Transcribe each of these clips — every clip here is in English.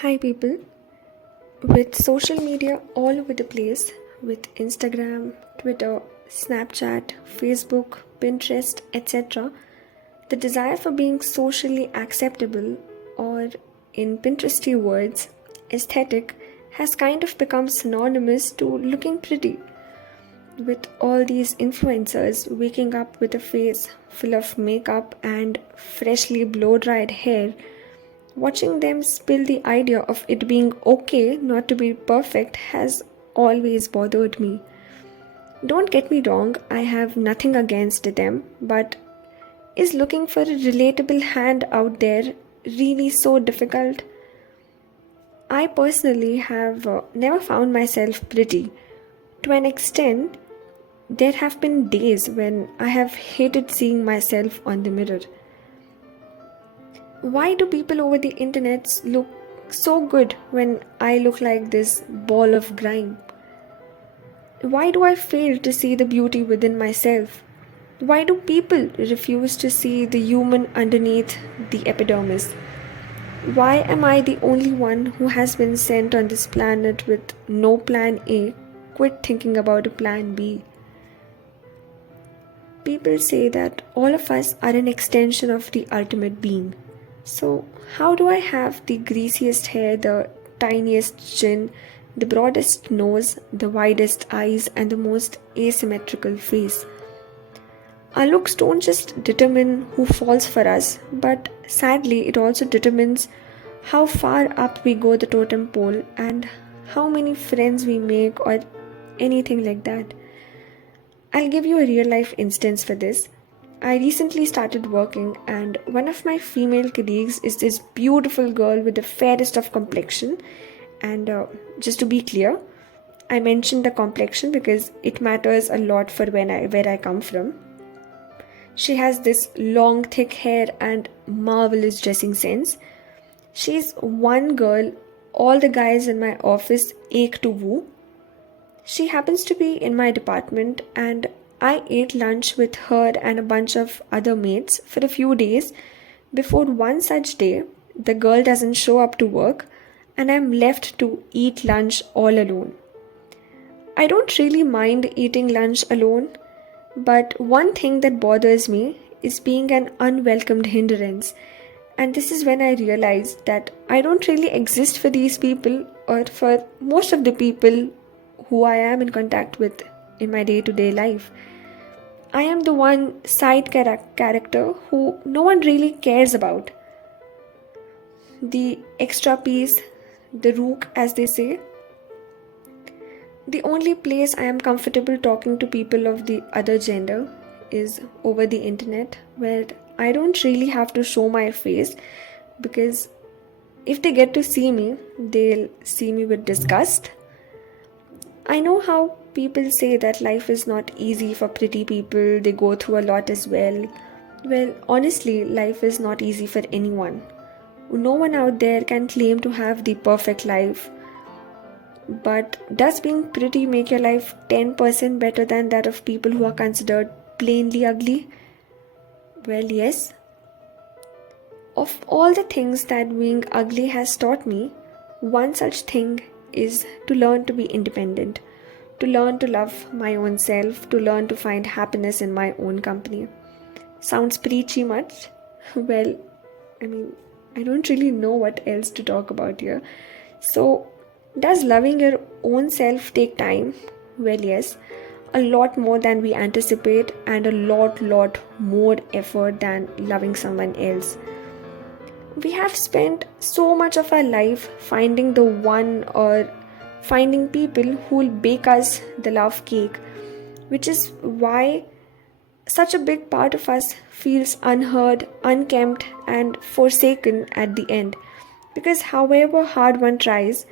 Hi, people. With social media all over the place, with Instagram, Twitter, Snapchat, Facebook, Pinterest, etc., the desire for being socially acceptable, or in Pinteresty words, aesthetic, has kind of become synonymous to looking pretty. With all these influencers waking up with a face full of makeup and freshly blow dried hair, watching them spill the idea of it being okay not to be perfect has always bothered me. Don't get me wrong, I have nothing against them, but is looking for a relatable hand out there really so difficult? I personally have never found myself pretty. To an extent, there have been days when I have hated seeing myself on the mirror. Why do people over the internet look so good when I look like this ball of grime? Why do I fail to see the beauty within myself? Why do people refuse to see the human underneath the epidermis? Why am I the only one who has been sent on this planet with no plan A? Quit thinking about a plan B. People say that all of us are an extension of the ultimate being. So, how do I have the greasiest hair, the tiniest chin, the broadest nose, the widest eyes, and the most asymmetrical face? Our looks don't just determine who falls for us, but sadly, it also determines how far up we go the totem pole and how many friends we make or anything like that. I'll give you a real life instance for this. I recently started working, and one of my female colleagues is this beautiful girl with the fairest of complexion. And just to be clear, I mentioned the complexion because it matters a lot for where I come from. She has this long, thick hair and marvelous dressing sense. She's one girl all the guys in my office ache to woo. She happens to be in my department, and I ate lunch with her and a bunch of other mates for a few days before one such day the girl doesn't show up to work and I'm left to eat lunch all alone. I don't really mind eating lunch alone, but one thing that bothers me is being an unwelcomed hindrance. And this is when I realized that I don't really exist for these people or for most of the people who I am in contact with in my day-to-day life. I am the one side character who no one really cares about. The extra piece, the rook as they say. The only place I am comfortable talking to people of the other gender is over the internet, where I don't really have to show my face, because if they get to see me, they'll see me with disgust. I know how people say that life is not easy for pretty people, they go through a lot as well. Well, honestly, life is not easy for anyone. No one out there can claim to have the perfect life. But does being pretty make your life 10% better than that of people who are considered plainly ugly? Well, yes. Of all the things that being ugly has taught me, one such thing is to learn to be independent, to learn to love my own self, to learn to find happiness in my own company. Sounds preachy much? Well, I don't really know what else to talk about here. So, does loving your own self take time? Well, yes, a lot more than we anticipate, and a lot more effort than loving someone else. We have spent so much of our life finding the one or finding people who will bake us the love cake, which is why such a big part of us feels unheard, unkempt, and forsaken at the end. Because however hard one tries,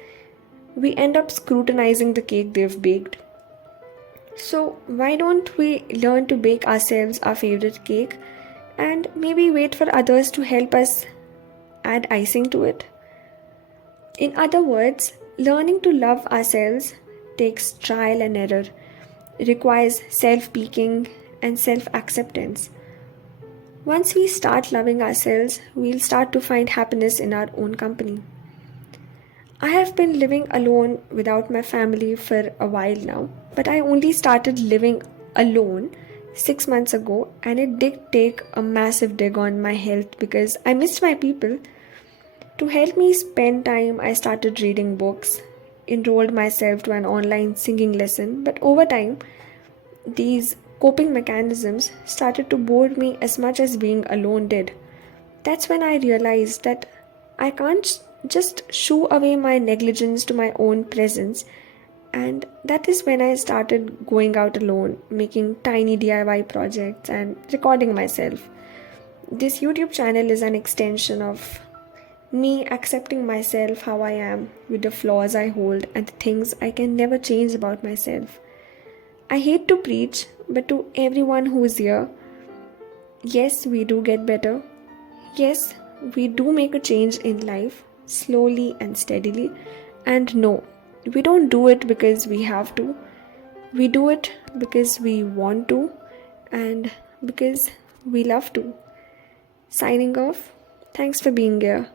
we end up scrutinizing the cake they've baked. So, why don't we learn to bake ourselves our favorite cake and maybe wait for others to help us add icing to it? In other words, learning to love ourselves takes trial and error, requires self-peaking and self-acceptance. Once we start loving ourselves, we'll start to find happiness in our own company. I have been living alone without my family for a while now, but I only started living alone 6 months ago, and it did take a massive dig on my health because I missed my people. To help me spend time, I started reading books, enrolled myself to an online singing lesson, but over time, these coping mechanisms started to bore me as much as being alone did. That's when I realized that I can't just shoo away my negligence to my own presence. And that is when I started going out alone, making tiny DIY projects and recording myself. This YouTube channel is an extension of me accepting myself how I am, with the flaws I hold and the things I can never change about myself. I hate to preach, but to everyone who is here, yes, we do get better. Yes, we do make a change in life, slowly and steadily. And no, we don't do it because we have to. We do it because we want to and because we love to. Signing off. Thanks for being here.